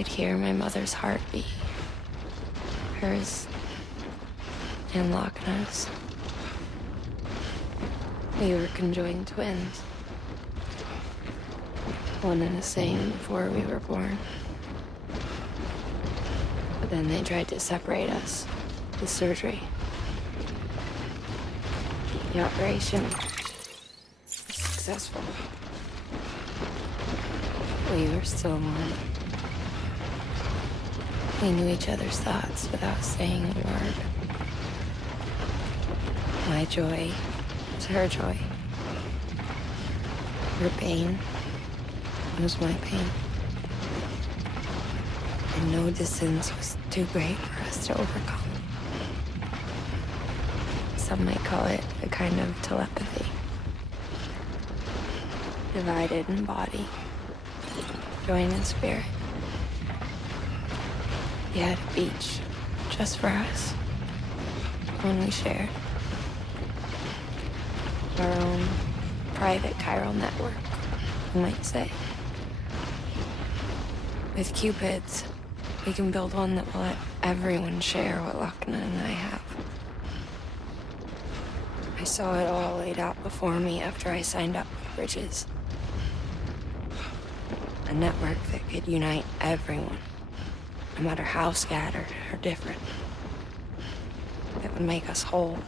could hear my mother's heartbeat. Hers and LOCKNE's. We were conjoined twins. One and the same before we were born. But then they tried to separate us with surgery. The operation was successful. We were still one. We knew each other's thoughts without saying a word. My joy was her joy. Her pain was my pain. And no distance was too great for us to overcome. Some might call it a kind of telepathy. Divided in body, joined in spirit. We had a beach just for us, one we shared. Our own private chiral network, you might say. With Cupids, we can build one that will let everyone share what LOCKNE and I have. I saw it all laid out before me after I signed up with Bridges. A network that could unite everyone, no matter how scattered or different. That would make us whole.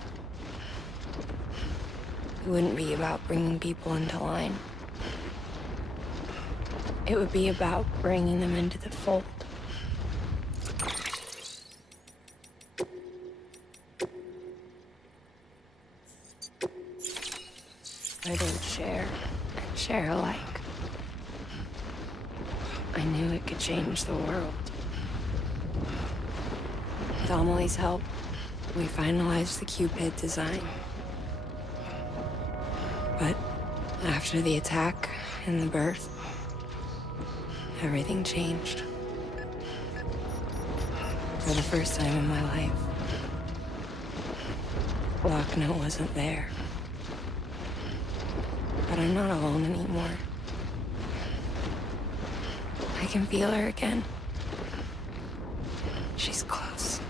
It wouldn't be about bringing people into line. It would be about bringing them into the fold. Where they would share and share alike. I knew it could change the world. With Amelie's help, we finalized the Cupid design. But after the attack and the birth, everything changed. For the first time in my life, LOCKNE wasn't there. But I'm not alone anymore. I can feel her again. She's close.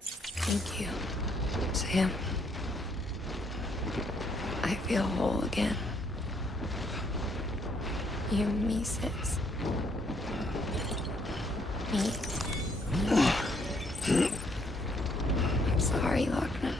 Thank you, Sam. I feel whole again. You and me, sis. Me. I'm sorry, LOCKNE.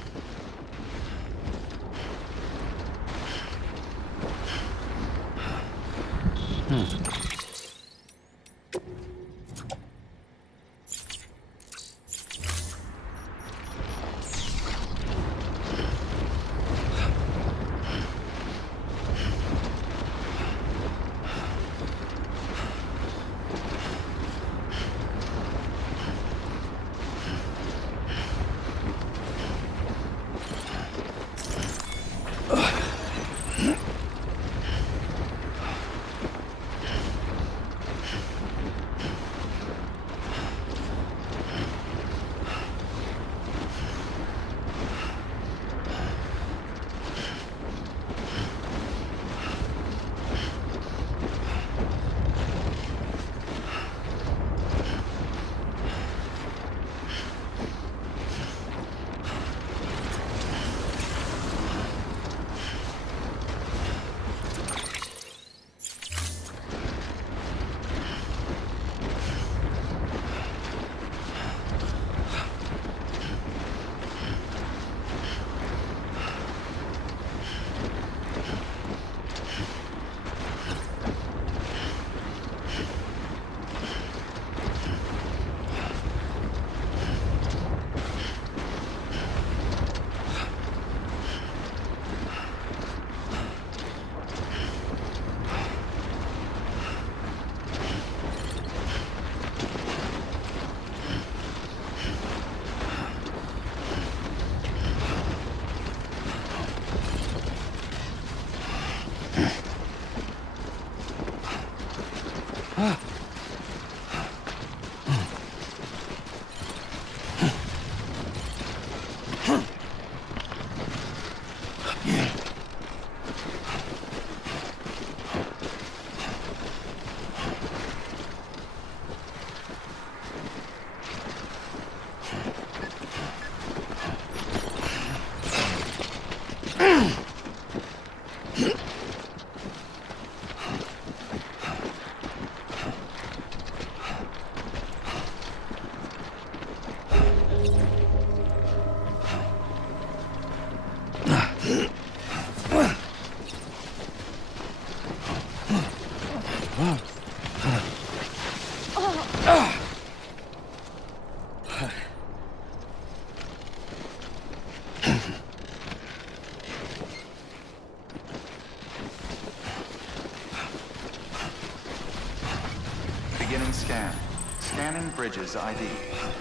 Beginning scan. Scanning bridges ID.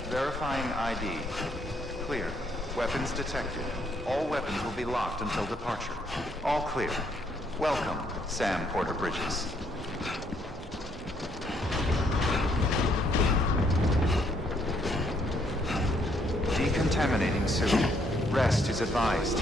Verifying ID. Clear. Weapons detected. All weapons will be locked until departure. All clear. Welcome, Sam Porter Bridges. Decontaminating soon. Rest is advised.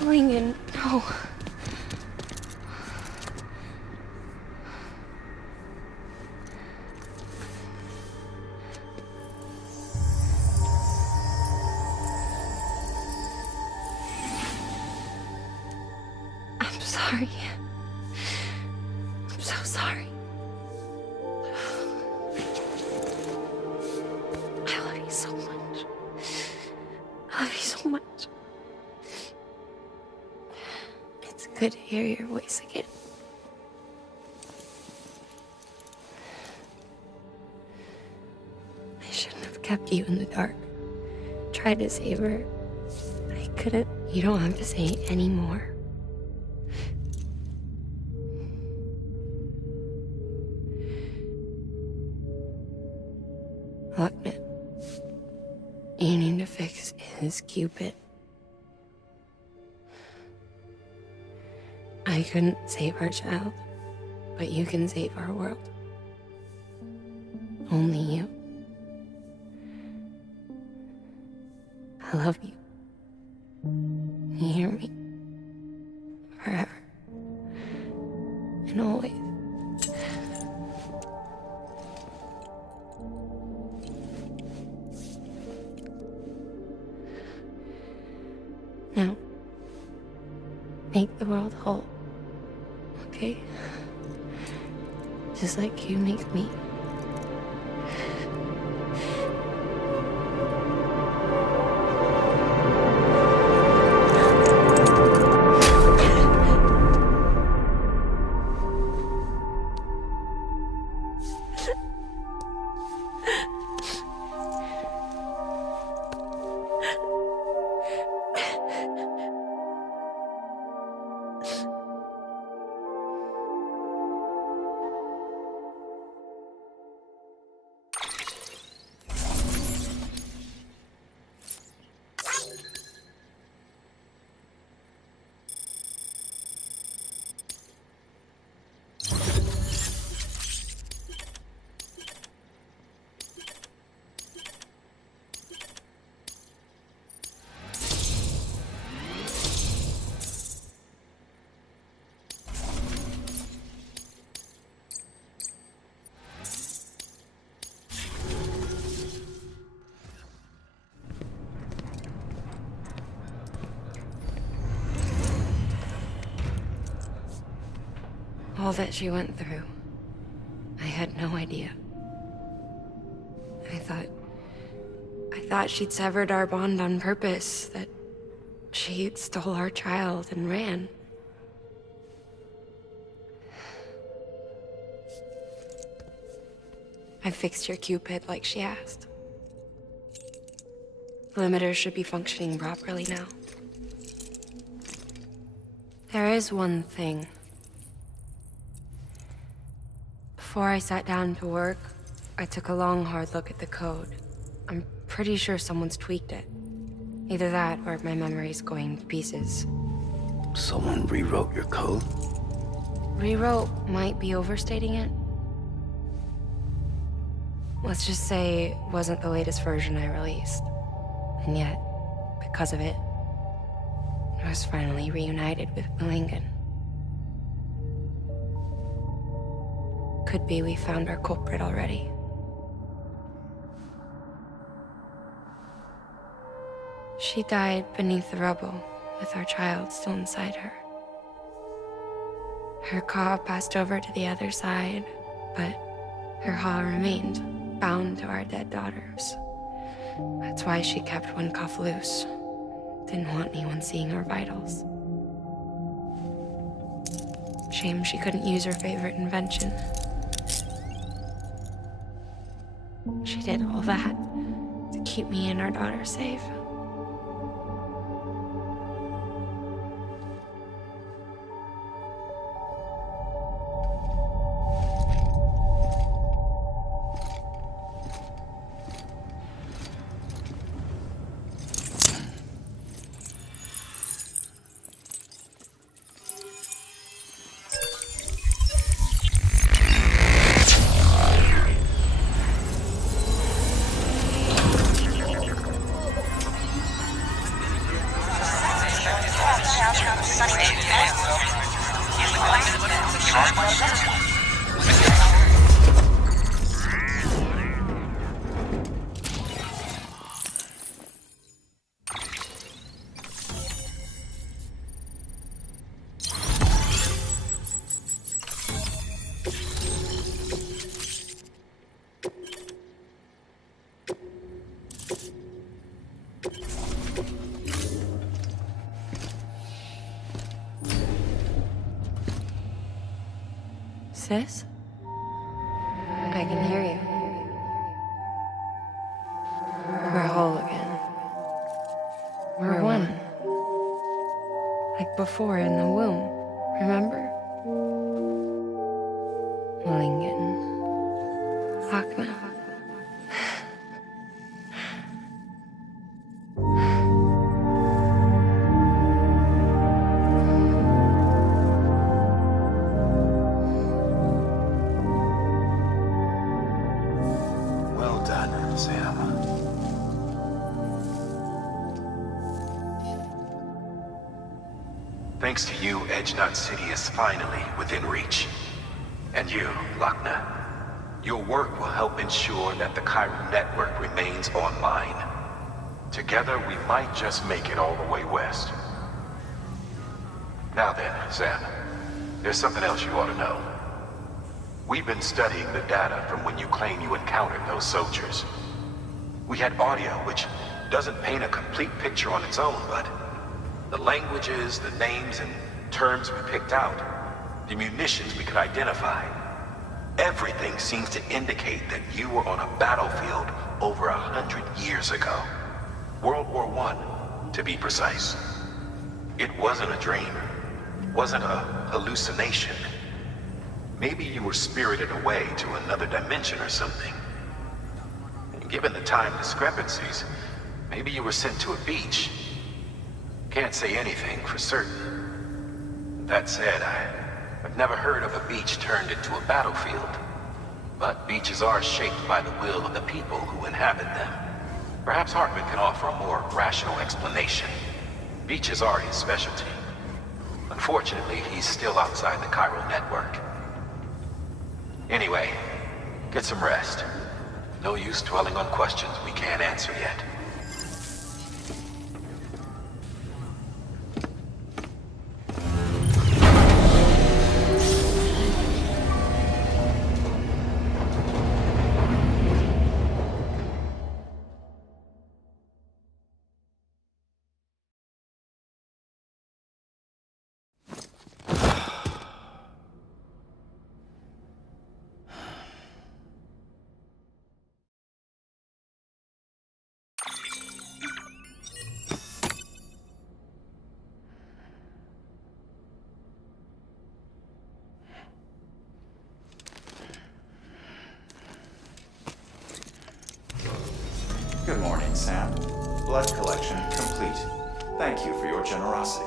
Going in. No. I'm sorry. I'm so sorry. I love you so much. I love you so much. It's good to hear your voice again. I shouldn't have kept you in the dark. Tried to save her. I couldn't. You don't have to say it anymore. LOCKNE. You need to fix his Cupid. I couldn't save our child, but you can save our world. Only you. I love you. You hear me? Forever. And always. Now, make the world whole. Okay? Just like you make me. All that she went through, I had no idea. I thought she'd severed our bond on purpose, that she stole our child and ran. I fixed your Cupid like she asked. The limiter should be functioning properly now. There is one thing. Before I sat down to work, I took a long, hard look at the code. I'm pretty sure someone's tweaked it. Either that, or my memory's going to pieces. Someone rewrote your code? Rewrote might be overstating it. Let's just say it wasn't the latest version I released. And yet, because of it, I was finally reunited with Malingen. Could be we found our culprit already. She died beneath the rubble, with our child still inside her. Her Ka passed over to the other side, but her Ha remained, bound to our dead daughters. That's why she kept one cuff loose. Didn't want anyone seeing her vitals. Shame she couldn't use her favorite invention. She did all that to keep me and our daughter safe. Sis? I can hear you. We're whole again. We're one. Like before in the womb, remember? Malingen. LOCKNE. Thanks to you, Edgenut City is finally within reach. And you, LOCKNE, your work will help ensure that the Chiral network remains online. Together, we might just make it all the way west. Now then, Sam, there's something else you ought to know. We've been studying the data from when you claim you encountered those soldiers. We had audio which doesn't paint a complete picture on its own, but the languages, the names, and terms we picked out, the munitions we could identify, everything seems to indicate that you were on a battlefield over 100 years ago. World War I, to be precise. It wasn't a dream, wasn't a hallucination. Maybe you were spirited away to another dimension or something. And given the time discrepancies, maybe you were sent to a beach. Can't say anything for certain. That said, I've never heard of a beach turned into a battlefield. But beaches are shaped by the will of the people who inhabit them. Perhaps Hartman can offer a more rational explanation. Beaches are his specialty. Unfortunately, he's still outside the Chiral network. Anyway, get some rest. No use dwelling on questions we can't answer yet. Good morning, Sam. Blood collection complete. Thank you for your generosity.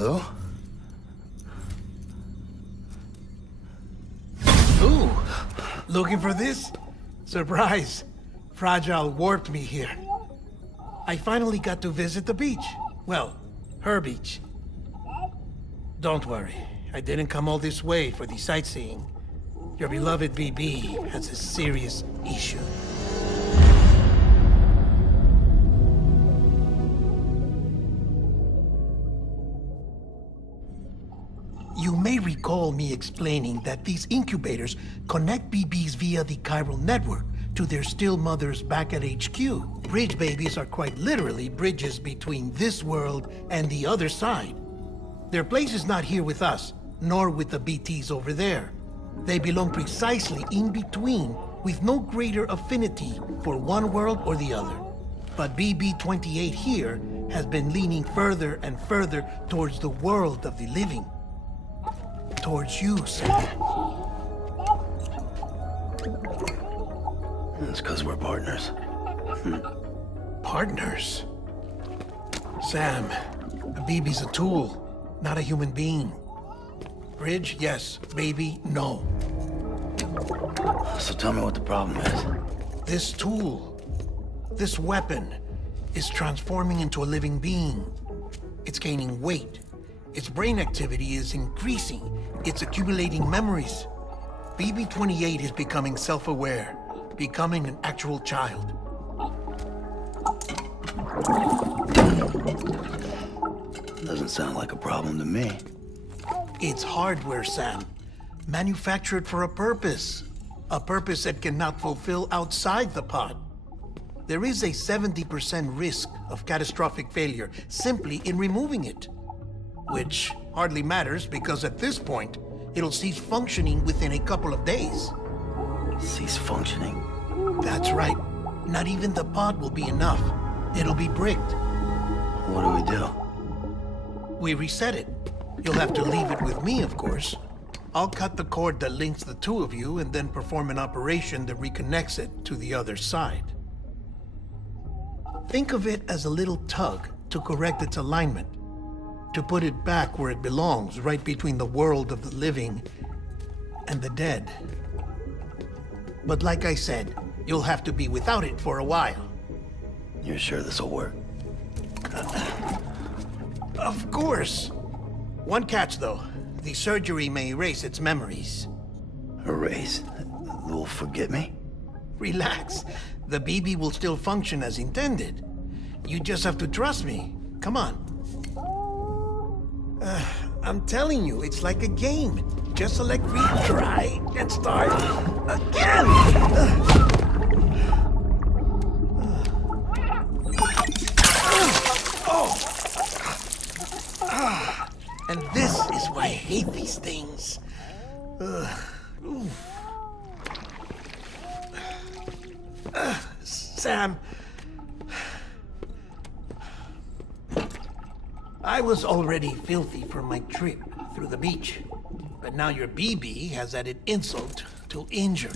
Lou? Ooh, looking for this? Surprise. Fragile warped me here. I finally got to visit the beach. Well, her beach. Don't worry, I didn't come all this way for the sightseeing. Your beloved BB has a serious issue. You may recall me explaining that these incubators connect BBs via the chiral network to their still mothers back at HQ. Bridge babies are quite literally bridges between this world and the other side. Their place is not here with us, nor with the BTs over there. They belong precisely in between, with no greater affinity for one world or the other. But BB-28 here has been leaning further and further towards the world of the living. Towards you, Sam. It's because we're partners. Partners? Sam, a BB's a tool, not a human being. Bridge, yes. Baby, no. So tell me what the problem is. This tool, this weapon, is transforming into a living being. It's gaining weight. Its brain activity is increasing. It's accumulating memories. BB-28 is becoming self-aware, becoming an actual child. Doesn't sound like a problem to me. It's hardware, Sam. Manufactured for a purpose. A purpose that cannot fulfill outside the pod. There is a 70% risk of catastrophic failure simply in removing it. Which hardly matters because at this point, it'll cease functioning within a couple of days. Cease functioning? That's right. Not even the pod will be enough. It'll be bricked. What do we do? We reset it. You'll have to leave it with me, of course. I'll cut the cord that links the two of you and then perform an operation that reconnects it to the other side. Think of it as a little tug to correct its alignment. To put it back where it belongs, right between the world of the living and the dead. But like I said, you'll have to be without it for a while. You're sure this'll work? Of course. One catch, though. The surgery may erase its memories. Erase? You'll forget me? Relax. The BB will still function as intended. You just have to trust me. Come on. I'm telling you, it's like a game. Just select retry and start again. And this is why I hate these things. Sam, I was already filthy from my trip through the beach, but now your BB has added insult to injury.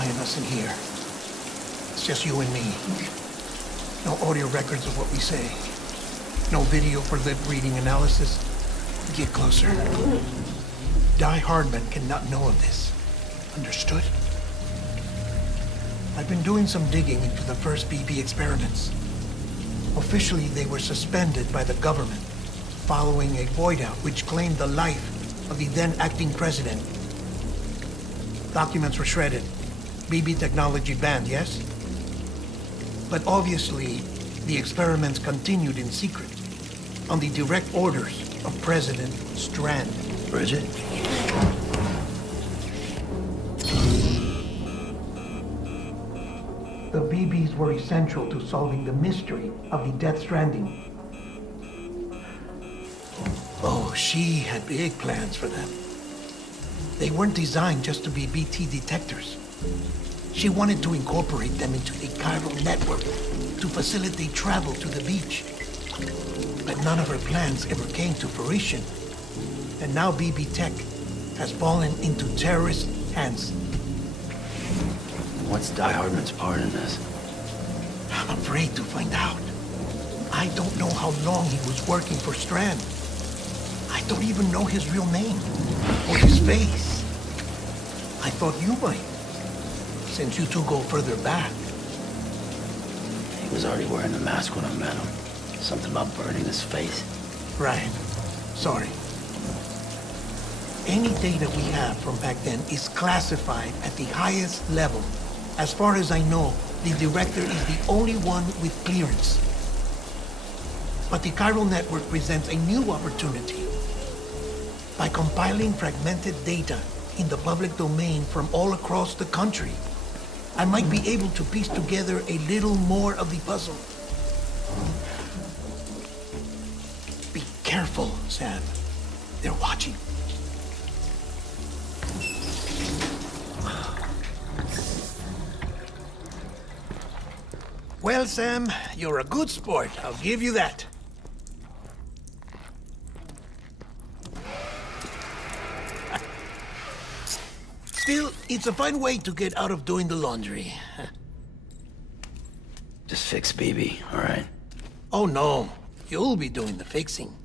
spying us in here. It's just you and me. No audio records of what we say. No video for lip-reading analysis. Get closer. Die Hardman cannot know of this. Understood? I've been doing some digging into the first BB experiments. Officially, they were suspended by the government following a void-out which claimed the life of the then acting president. Documents were shredded. BB technology banned, yes? But obviously, the experiments continued in secret, on the direct orders of President Strand. Bridget? The BBs were essential to solving the mystery of the Death Stranding. Oh, she had big plans for them. They weren't designed just to be BT detectors. She wanted to incorporate them into the chiral network to facilitate travel to the beach. But none of her plans ever came to fruition. And now BB Tech has fallen into terrorist hands. What's Die Hardman's part in this? I'm afraid to find out. I don't know how long he was working for Strand. I don't even know his real name or his face. I thought you might, since you two go further back. He was already wearing the mask when I met him. Something about burning his face. Right. Sorry. Any data we have from back then is classified at the highest level. As far as I know, the director is the only one with clearance. But the chiral network presents a new opportunity. By compiling fragmented data in the public domain from all across the country, I might be able to piece together a little more of the puzzle. Be careful, Sam. They're watching. Well, Sam, you're a good sport. I'll give you that. Still, it's a fine way to get out of doing the laundry. Just fix BB, all right? Oh, no. You'll be doing the fixing.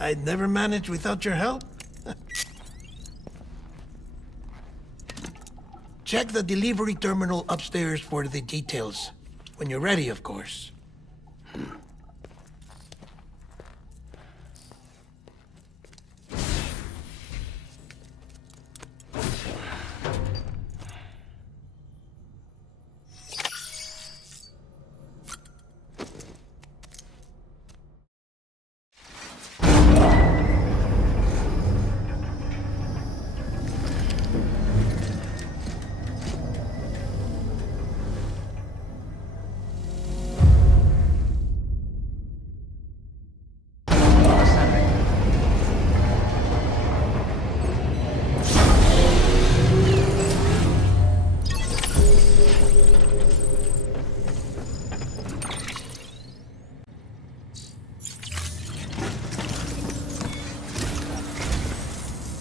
I'd never manage without your help. Check the delivery terminal upstairs for the details. When you're ready, of course.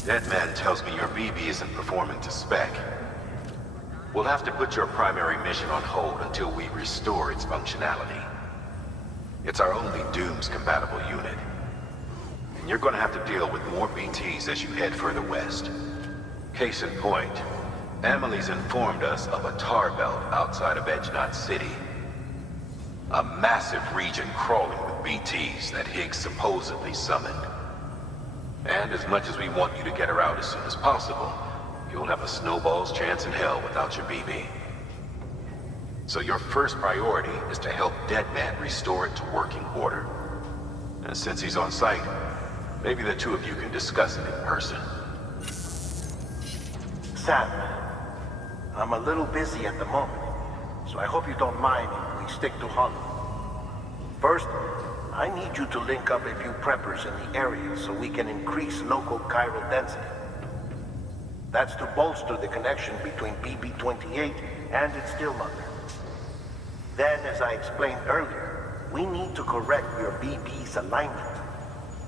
That man tells me your BB isn't performing to spec. We'll have to put your primary mission on hold until we restore its functionality. It's our only Dooms-compatible unit. And you're gonna have to deal with more BTs as you head further west. Case in point, Emily's informed us of a tar belt outside of Edge Knot City. A massive region crawling with BTs that Higgs supposedly summoned. And as much as we want you to get her out as soon as possible, you'll have a snowball's chance in hell without your BB. So your first priority is to help Deadman restore it to working order. And since he's on site, maybe the two of you can discuss it in person. Sam, I'm a little busy at the moment, so I hope you don't mind if we stick to Hollow. First, I need you to link up a few preppers in the area so we can increase local chiral density. That's to bolster the connection between BB-28 and its stillmother. Then, as I explained earlier, we need to correct your BB's alignment.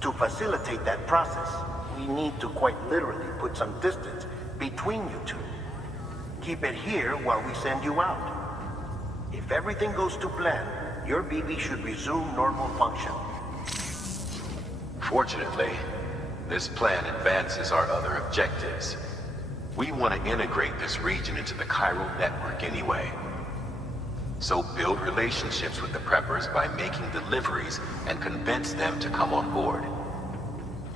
To facilitate that process, we need to quite literally put some distance between you two. Keep it here while we send you out. If everything goes to plan, your BB should resume normal function. Fortunately, this plan advances our other objectives. We want to integrate this region into the chiral network anyway. So build relationships with the preppers by making deliveries and convince them to come on board.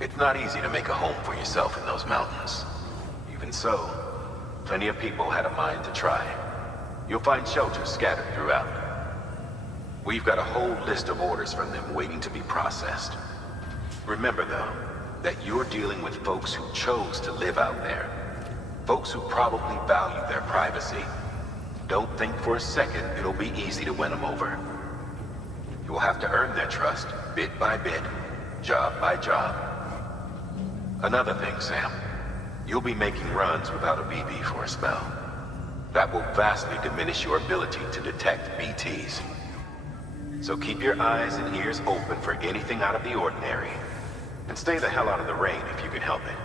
It's not easy to make a home for yourself in those mountains. Even so, plenty of people had a mind to try. You'll find shelters scattered throughout. We've got a whole list of orders from them waiting to be processed. Remember, though, that you're dealing with folks who chose to live out there. Folks who probably value their privacy. Don't think for a second it'll be easy to win them over. You'll have to earn their trust, bit by bit, job by job. Another thing, Sam. You'll be making runs without a BB for a spell. That will vastly diminish your ability to detect BTs. So keep your eyes and ears open for anything out of the ordinary. And stay the hell out of the rain if you can help it.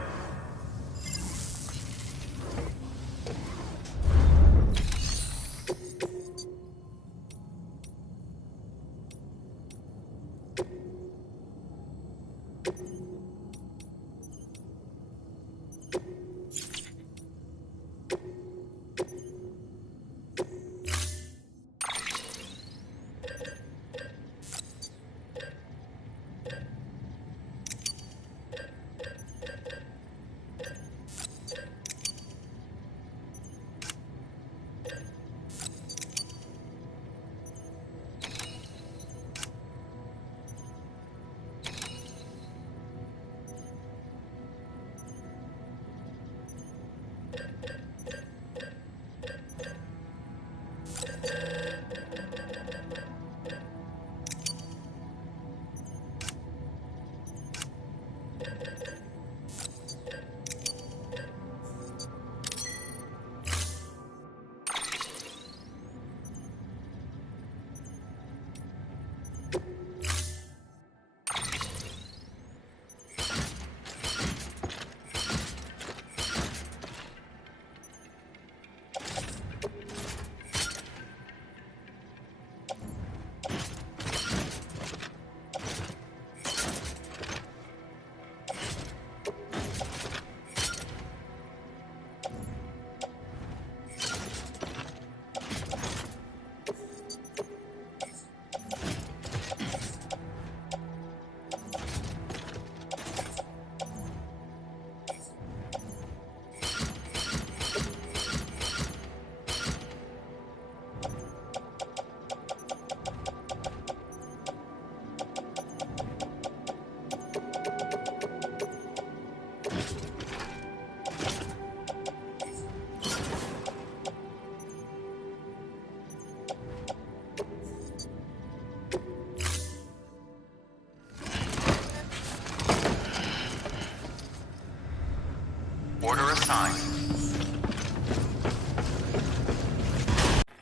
Order assigned.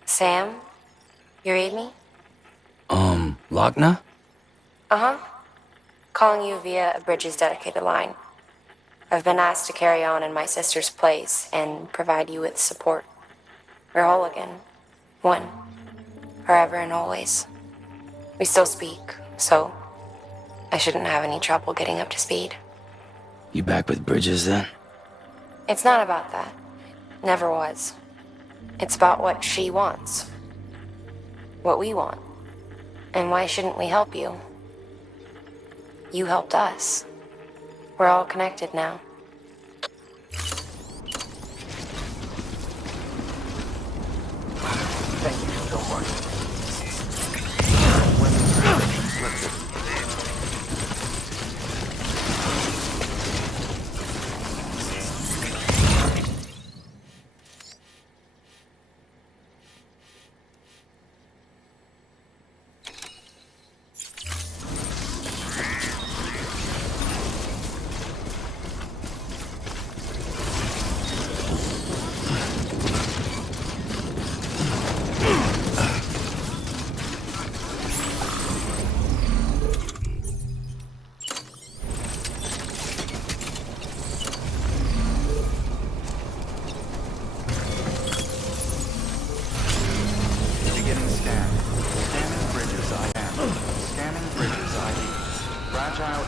Sam? You read me? LOCKNE? Uh-huh. Calling you via a Bridges dedicated line. I've been asked to carry on in my sister's place and provide you with support. We're whole again. One. Forever and always. We still speak, so I shouldn't have any trouble getting up to speed. You back with Bridges then? It's not about that. Never was. It's about what she wants. What we want. And why shouldn't we help you? You helped us. We're all connected now. Thank you so much.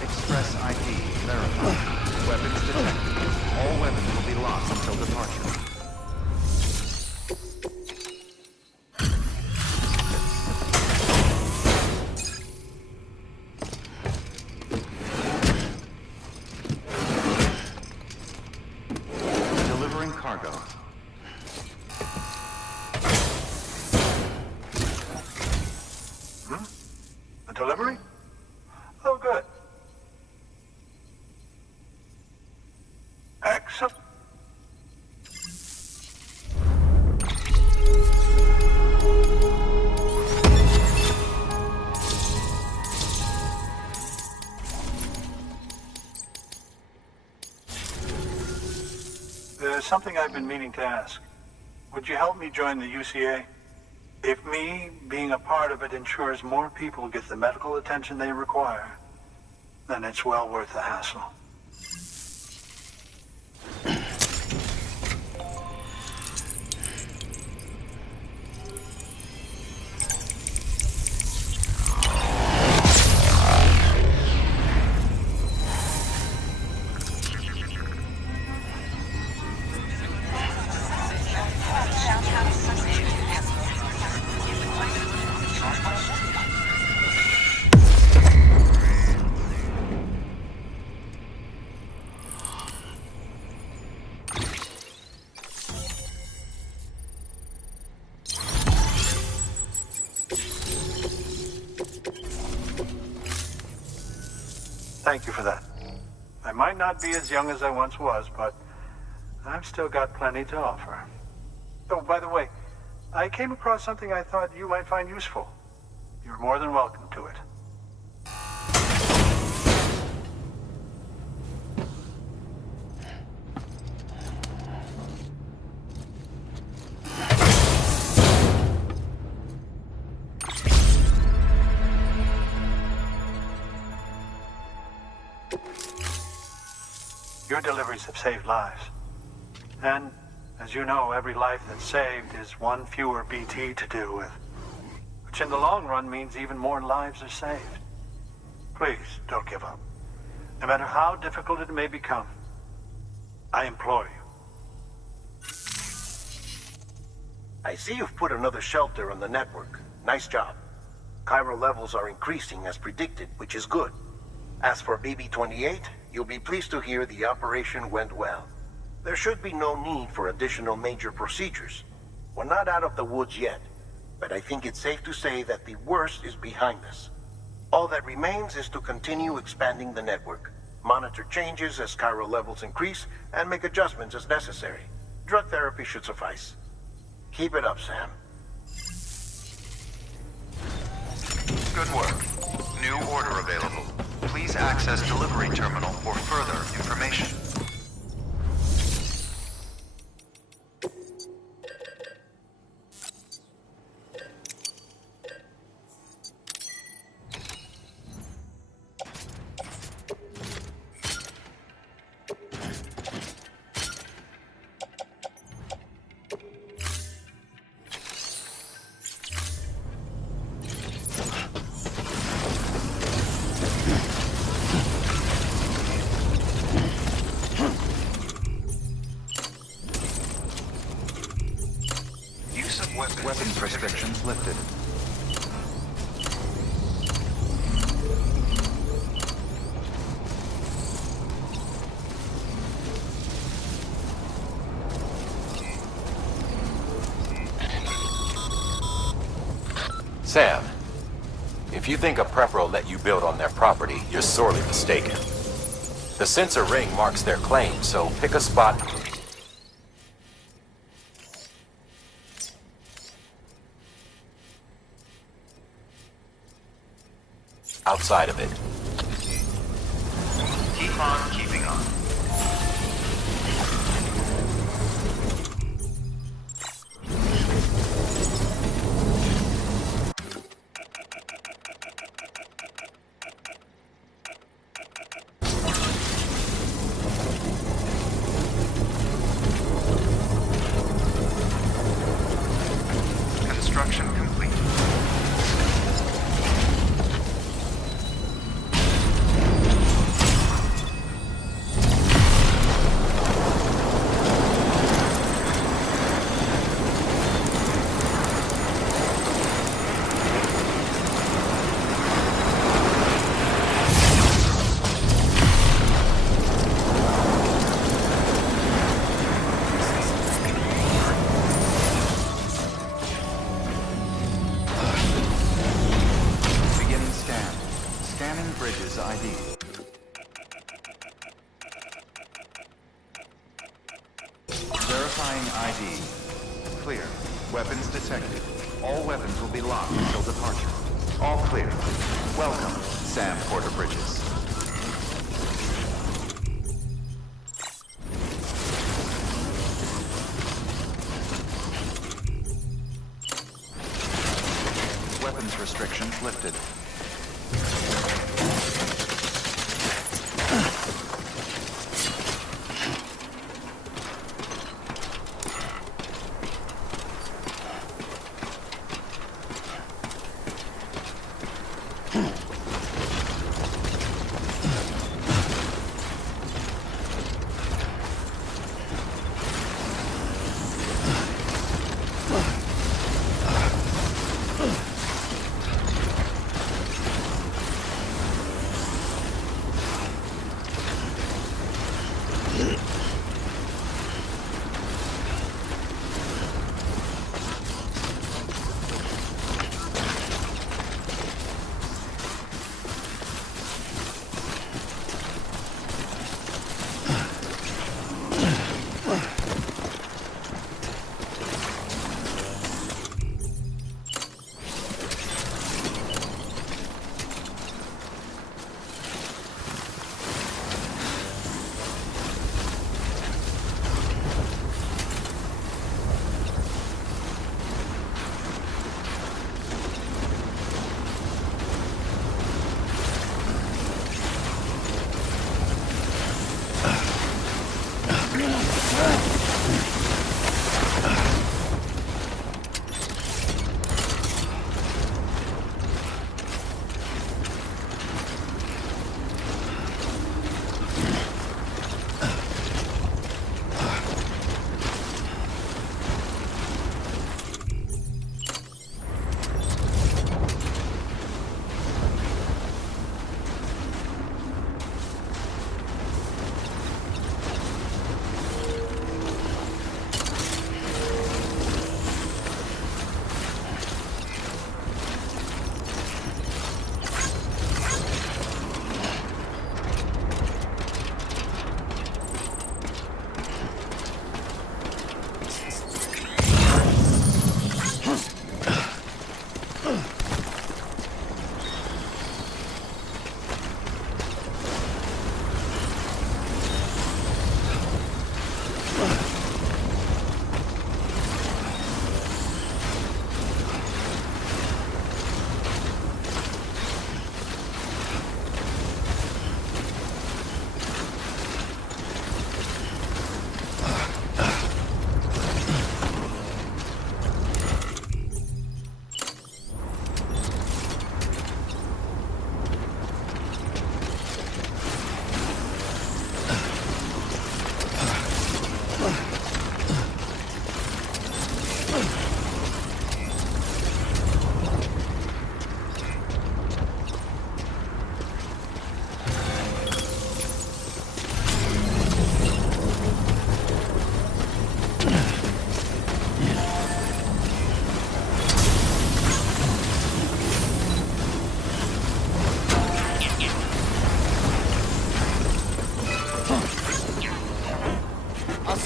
Express ID verified. Weapons detected. All weapons will be locked until departure. Delivering cargo. A delivery? Oh, good. Excellent. There's something I've been meaning to ask. Would you help me join the UCA? If me being a part of it ensures more people get the medical attention they require, then it's well worth the hassle. Thank you for that. I might not be as young as I once was, but I've still got plenty to offer. Oh, by the way, I came across something I thought you might find useful. You're more than welcome to it. Your deliveries have saved lives. And, as you know, every life that's saved is one fewer BT to deal with. Which in the long run means even more lives are saved. Please, don't give up. No matter how difficult it may become, I implore you. I see you've put another shelter on the network. Nice job. Chiral levels are increasing as predicted, which is good. As for BB-28, you'll be pleased to hear the operation went well. There should be no need for additional major procedures. We're not out of the woods yet, but I think it's safe to say that the worst is behind us. All that remains is to continue expanding the network, monitor changes as chiral levels increase, and make adjustments as necessary. Drug therapy should suffice. Keep it up, Sam. Good work. New order available. Please access delivery terminal for further information. Weapons restrictions lifted. Sam, if you think a prepper will let you build on their property, you're sorely mistaken. The sensor ring marks their claim, so pick a spot outside of it. Keep on keeping on. Construction complete. bridges ID. Verifying ID. Clear. Weapons detected. All weapons will be locked until departure. All clear. Welcome, Sam Porter Bridges. Weapons restrictions lifted.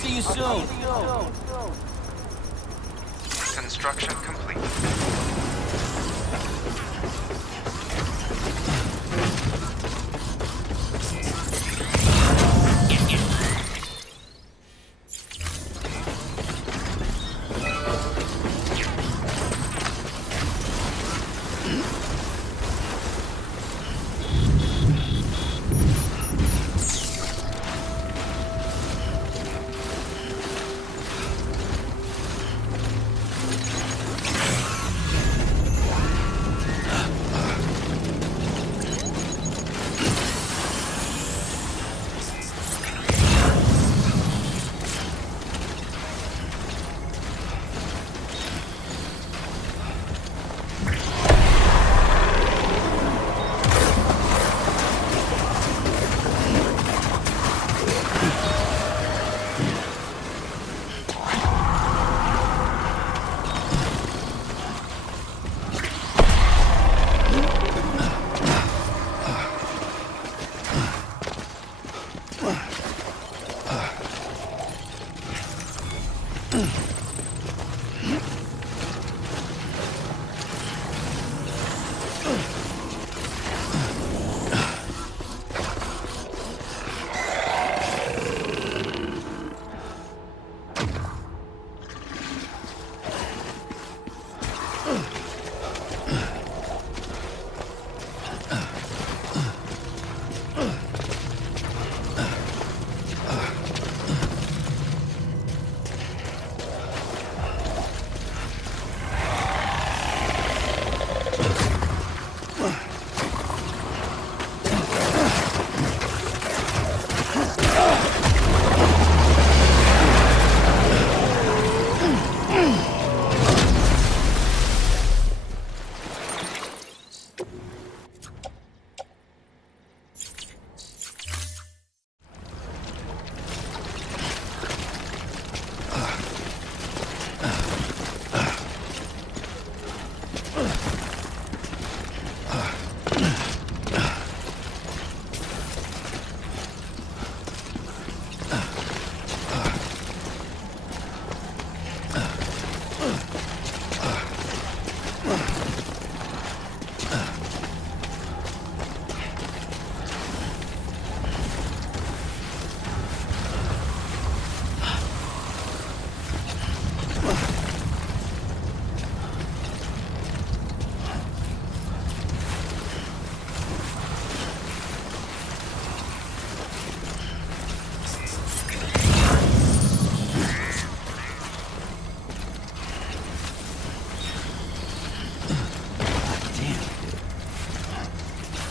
See you soon. Construction complete.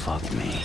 fuck me.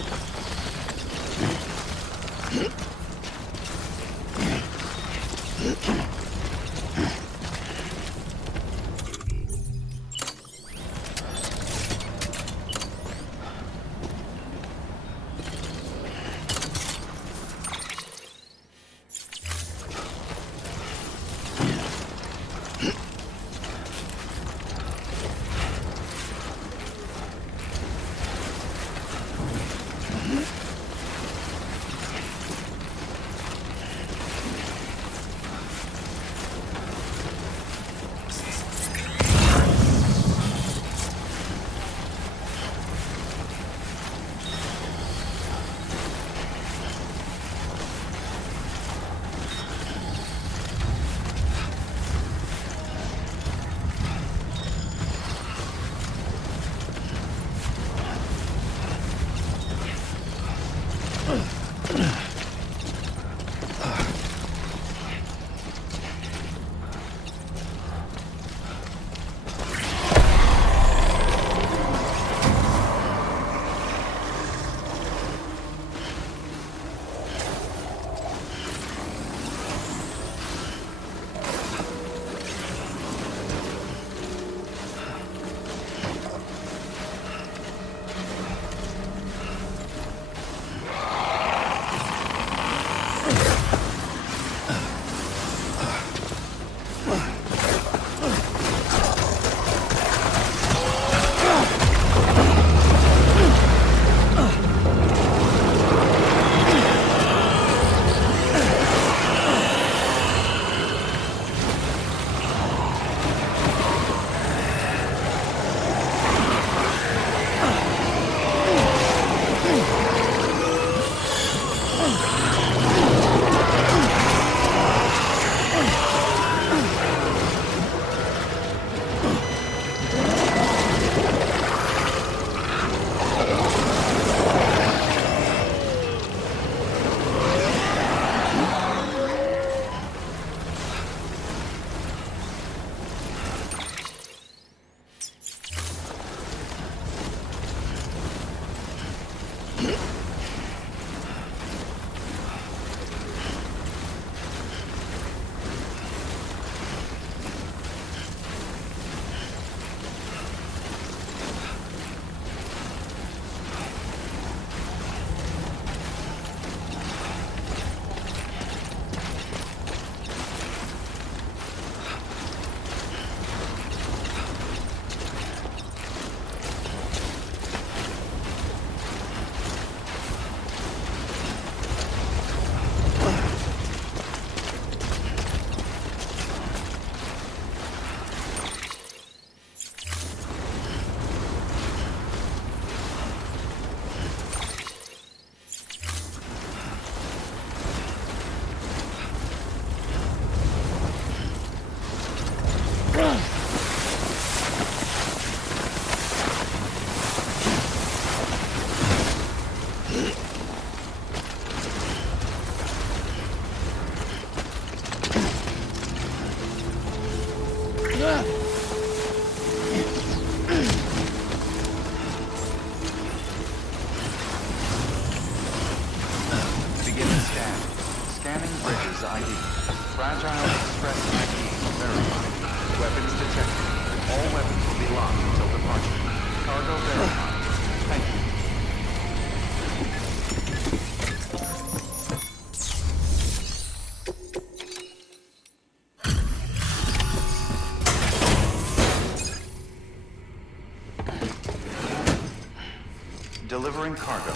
Delivering cargo.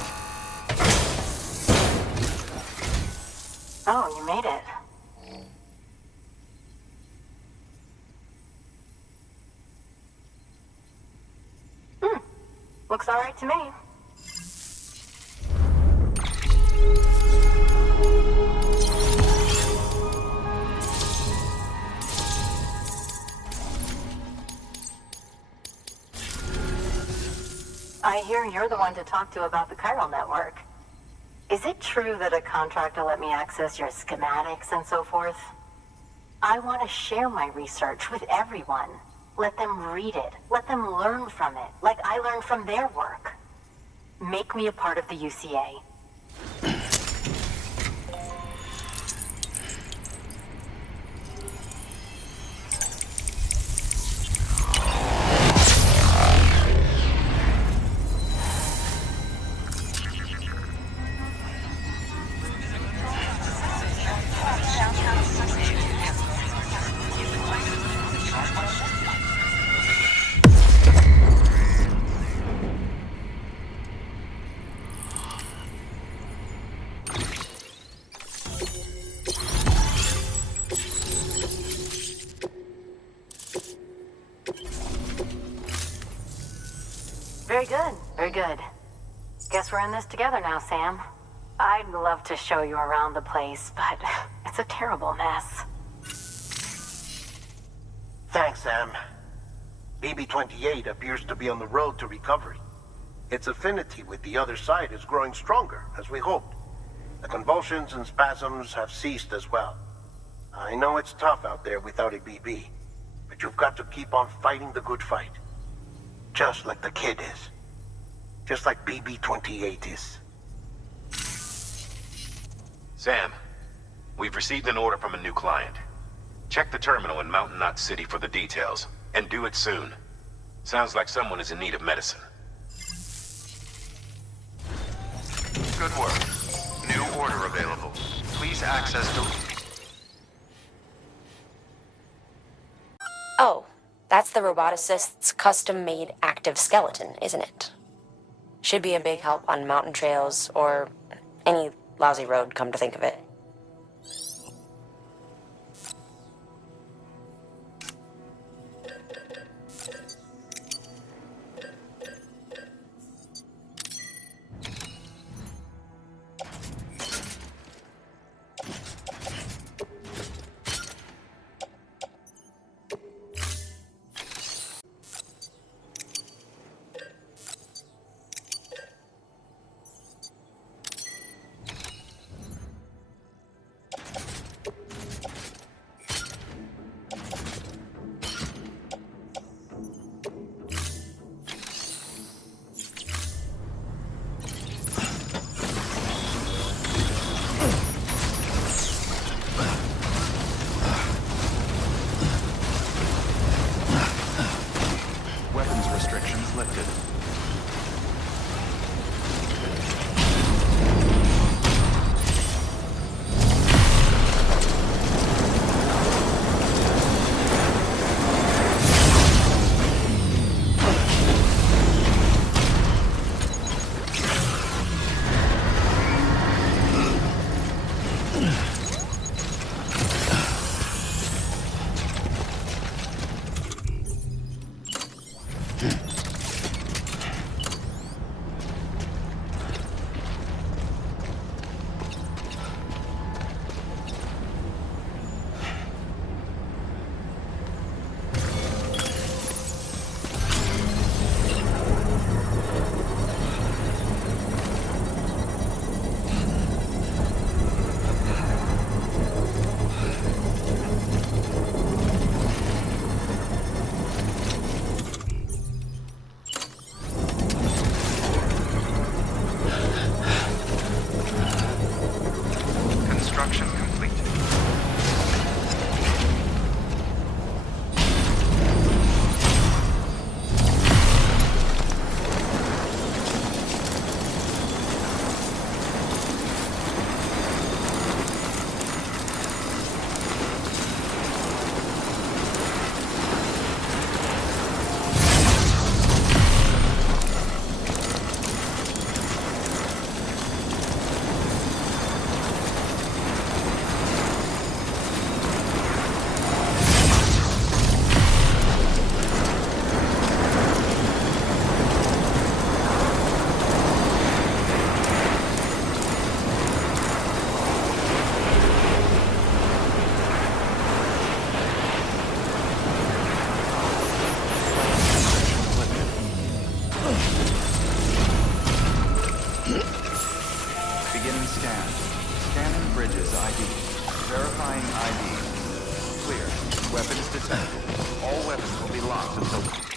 Oh, you made it. Looks all right to me. I hear you're the one to talk to about the chiral network. Is it true that a contractor let me access your schematics and so forth? I want to share my research with everyone. Let them read it. Let them learn from it, like I learned from their work. make me a part of the UCA. Very good, very good. Guess we're in this together now, Sam. I'd love to show you around the place, but it's a terrible mess. Thanks, Sam. BB-28 appears to be on the road to recovery. Its affinity with the other side is growing stronger, as we hoped. The convulsions and spasms have ceased as well. I know it's tough out there without a BB, but you've got to keep on fighting the good fight. Just like the kid is. Just like BB-28 is. Sam, we've received an order from a new client. Check the terminal in Mountain Knot City for the details, and do it soon. Sounds like someone is in need of medicine. Good work. New order available. Please access the... Oh, that's the roboticist's custom-made active skeleton, isn't it? Should be a big help on mountain trails, or any lousy road, come to think of it. Weapons restrictions lifted. Construction complete. Beginning scan. Scanning bridges ID. Verifying ID. Clear. Weapons detected. All weapons will be locked until...